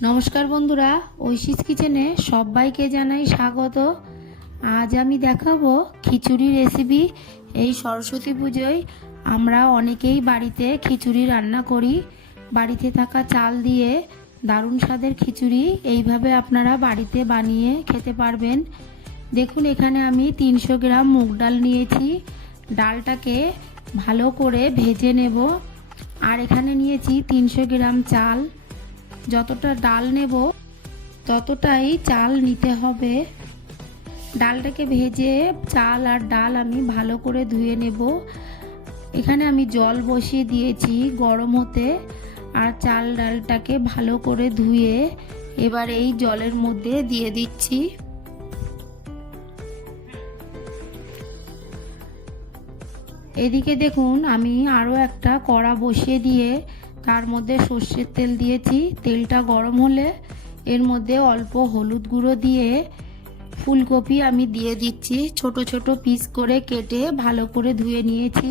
নমস্কার বন্ধুরা, ঐশীস কিচেনে সবাইকে জানাই স্বাগত। আজ আমি দেখাবো খিচুড়ি রেসিপি। এই সরস্বতী পুজোয় আমরা অনেকেই বাড়িতে খিচুড়ি রান্না করি। বাড়িতে থাকা চাল দিয়ে দারুণ স্বাদের খিচুড়ি এইভাবে আপনারা বাড়িতে বানিয়ে খেতে পারবেন। দেখুন, এখানে আমি 300 গ্রাম মুগ ডাল নিয়েছি। ডালটাকে ভালো করে ভেজে নেব। আর এখানে নিয়েছি 300 গ্রাম চাল। যতটা ডাল নেব ততটাই চাল নিতে হবে। ডালটাকে ভেজে চাল আর ডাল আমি ভালো করে ধুয়ে নেব। এখানে আমি জল বসিয়ে দিয়েছি গরম হতে। আর চাল ডালটাকে ভালো করে ধুয়ে এবার এই জলের মধ্যে দিয়ে দিচ্ছি। এদিকে দেখুন, আমি আরও একটা কড়া বসিয়ে দিয়ে তার মধ্যে সর্ষের তেল দিয়েছি। তেলটা গরম হলে এর মধ্যে অল্প হলুদ গুঁড়ো দিয়ে ফুলকপি আমি দিয়ে দিচ্ছি। ছোট ছোট পিস করে কেটে ভালো করে ধুয়ে নিয়েছি।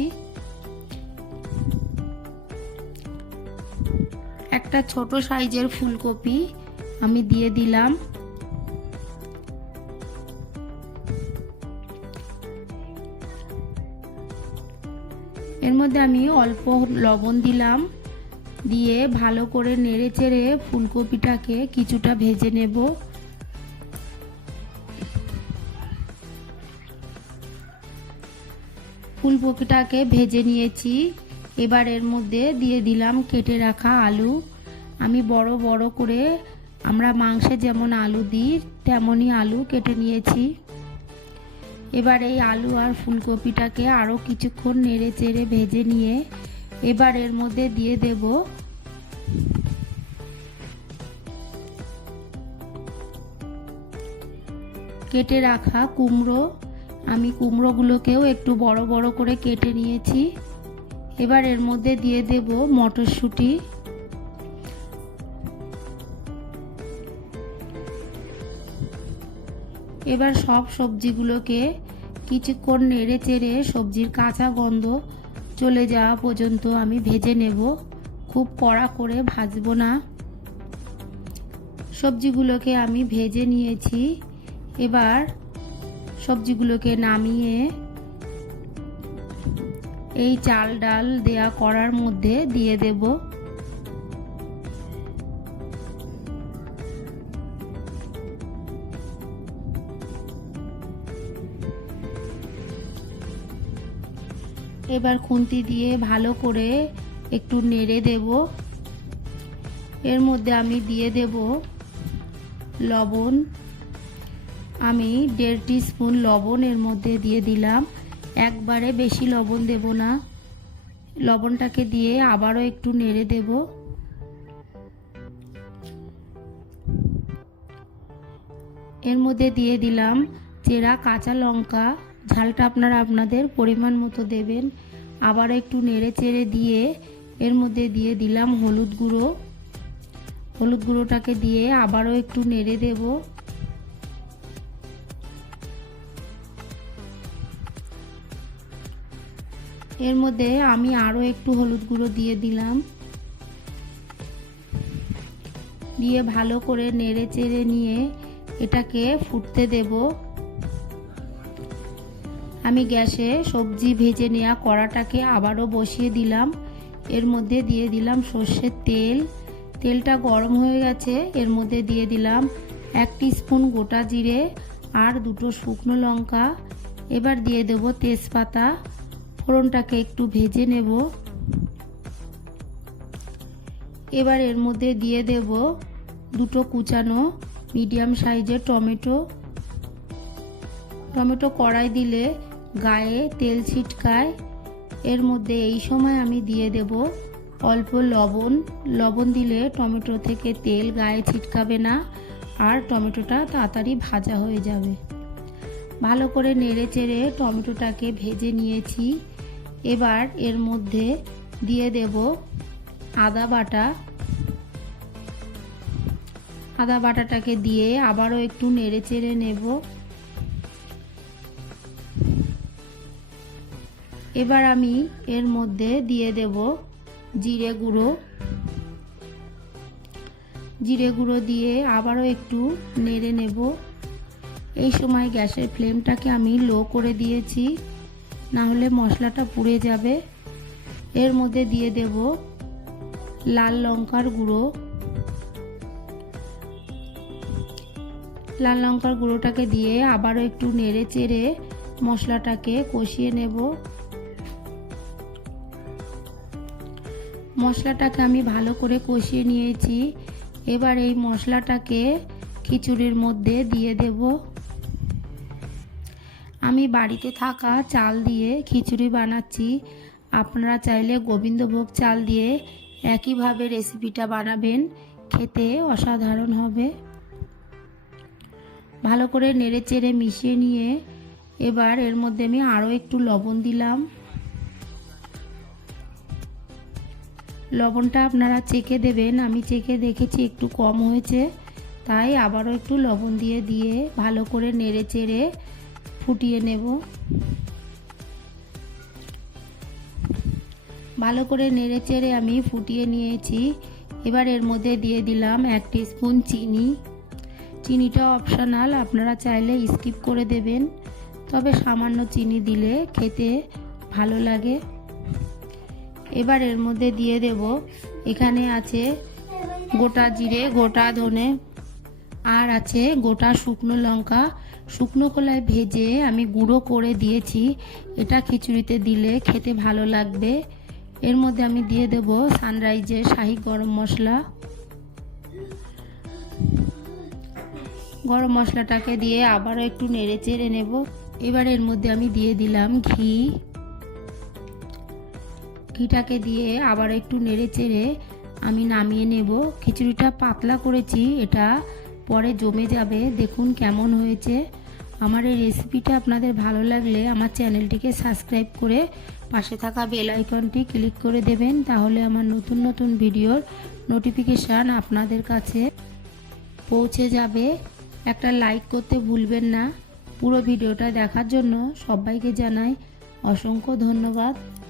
একটা ছোট সাইজের ফুলকপি আমি দিয়ে দিলাম। এর মধ্যে আমি অল্প লবণ দিলাম। দিয়ে ভালো করে নেড়ে চেড়ে ফুলকপিটাকে কিছুটা ভেজে নেব। ফুলকপিটাকে ভেজে নিয়েছি। এবার এর মধ্যে দিয়ে দিলাম কেটে রাখা আলু। আমি বড় বড় করে আমরা মাংসে যেমন আলু দিই তেমনই আলু কেটে নিয়েছি। এবার এই আলু আর ফুলকপিটাকে আরও কিছুক্ষণ নেড়ে চেড়ে ভেজে নিয়ে এবার এর মধ্যে দিয়ে দেব কেটে রাখা কুমড়ো। আমি কুমড়োগুলোকেও একটু বড় বড় করে কেটে নিয়েছি। এবার এর মধ্যে দিয়ে দেব মটরশুঁটি। এবার সব সবজিগুলোকে কিছুক্ষণ নেড়ে চেড়ে সবজির কাঁচা গন্ধ চলে যাওয়া পর্যন্ত আমি ভেজে নেব। খুব কড়া করে ভাজবো না। সবজিগুলোকে আমি ভেজে নিয়েছি। এবার সবজিগুলোকে নামিয়ে এই চাল ডাল দেয়া কড়ার মধ্যে দিয়ে দেব। এবার খুন্তি দিয়ে ভালো করে একটু নেড়ে দেব। এর মধ্যে আমি দিয়ে দেব লবণ। আমি 1.5 টিস্পুন লবণ এর মধ্যে দিয়ে দিলাম। একবারে বেশি লবণ দেব না। লবণটাকে দিয়ে আবারও একটু নেড়ে দেব। এর মধ্যে দিয়ে দিলাম চেরা কাঁচা লঙ্কা। ঝালটা আপনারা আপনাদের পরিমাণ মতো দেবেন। আবারও একটু নেড়ে চেড়ে দিয়ে এর মধ্যে দিয়ে দিলাম হলুদ গুঁড়ো। হলুদ গুঁড়োটাকে দিয়ে আবারও একটু নেড়ে দেব। এর মধ্যে আমি আরও একটু হলুদ গুঁড়ো দিয়ে দিলাম। দিয়ে ভালো করে নেড়ে চেড়ে নিয়ে এটাকে ফুটতে দেব। আমি গ্যাসে সবজি ভেজে নেওয়া কড়াটাকে আবারও বসিয়ে দিলাম। এর মধ্যে দিয়ে দিলাম সর্ষের তেল। তেলটা গরম হয়ে গেছে। এর মধ্যে দিয়ে দিলাম 1 টিস্পুন গোটা জিরে আর 2টো শুকনো লঙ্কা। এবার দিয়ে দেব তেজপাতা। ফোড়নটাকে একটু ভেজে নেব। এবার এর মধ্যে দিয়ে দেব 2টো কুচানো মিডিয়াম সাইজের টমেটো। টমেটো কড়াই দিলে গায়ে তেল ছিটকায়। এর মধ্যে এই সময় আমি দিয়ে দেব অল্প লবণ। লবণ দিলে টমেটো থেকে তেল গায়ে ছিটকাবে না আর টমেটোটা তাড়াতাড়ি ভাজা হয়ে যাবে। ভালো করে নেড়ে চেড়ে টমেটোটাকে ভেজে নিয়েছি। এবার এর মধ্যে দিয়ে দেব আদা বাটা। আদা বাটাটাকে দিয়ে আবারও একটু নেড়ে চেড়ে নেব। এবার আমি এর মধ্যে দিয়ে দেব জিরে গুঁড়ো। জিরে গুঁড়ো দিয়ে আবারও একটু নেড়ে নেব। এই সময় গ্যাসের ফ্লেমটাকে আমি লো করে দিয়েছি, না হলে মশলাটা পুড়ে যাবে। এর মধ্যে দিয়ে দেব লাল লঙ্কার গুঁড়ো। লাল লঙ্কার গুঁড়োটাকে দিয়ে আবারও একটু নেড়ে চেড়ে মশলাটাকে কষিয়ে নেব। মশলাটাকে আমি ভালো করে কষিয়ে নিয়েছি। এবার এই মশলাটাকে খিচুড়ির মধ্যে দিয়ে দেব। আমি বাড়িতে থাকা চাল দিয়ে খিচুড়ি বানাচ্ছি, আপনারা চাইলে গোবিন্দভোগ চাল দিয়ে একইভাবে রেসিপিটা বানাবেন, খেতে অসাধারণ হবে। ভালো করে নেড়ে চেড়ে মিশিয়ে নিয়ে এবার এর মধ্যে আমি আরও একটু লবণ দিলাম। লবণটা আপনারা চেখে দেবেন, আমি চেখে দেখেছি একটু কম হয়েছে, তাই আবারও একটু লবণ দিয়ে ভালো করে নেড়ে চেড়ে ফুটিয়ে নেব। ভালো করে নেড়ে চেড়ে আমি ফুটিয়ে নিয়েছি। এবার এর মধ্যে দিয়ে দিলাম 1 টিস্পুন চিনি। চিনিটা অপশনাল, আপনারা চাইলে স্কিপ করে দেবেন, তবে সামান্য চিনি দিলে খেতে ভালো লাগে। এবার এর মধ্যে দিয়ে দেব, এখানে আছে গোটা জিরে, গোটা ধনে, আর আছে গোটা শুকনো লঙ্কা। শুকনো খোলায় ভেজে আমি গুঁড়ো করে দিয়েছি, এটা খিচুড়িতে দিলে খেতে ভালো লাগবে। এর মধ্যে আমি দিয়ে দেব সানরাইজের শাহি গরম মশলা। গরম মশলাটাকে দিয়ে আবারও একটু নেড়ে চেড়ে নেব। এবার এর মধ্যে আমি দিয়ে দিলাম ঘি। ঘিটাকে দিয়ে আবার একটু নেড়ে চেড়ে আমি নামিয়ে নেব। খিচুড়িটা পাতলা করেছি, এটা পরে জমে যাবে। দেখুন কেমন হয়েছে। আমার এই রেসিপিটা আপনাদের ভালো লাগলে আমার চ্যানেলটিকে সাবস্ক্রাইব করে পাশে থাকা বেল আইকনটি ক্লিক করে দেবেন, তাহলে আমার নতুন নতুন ভিডিওর নোটিফিকেশান আপনাদের কাছে পৌঁছে যাবে। একটা লাইক করতে ভুলবেন না। পুরো ভিডিওটা দেখার জন্য সবাইকে জানাই অসংখ্য ধন্যবাদ।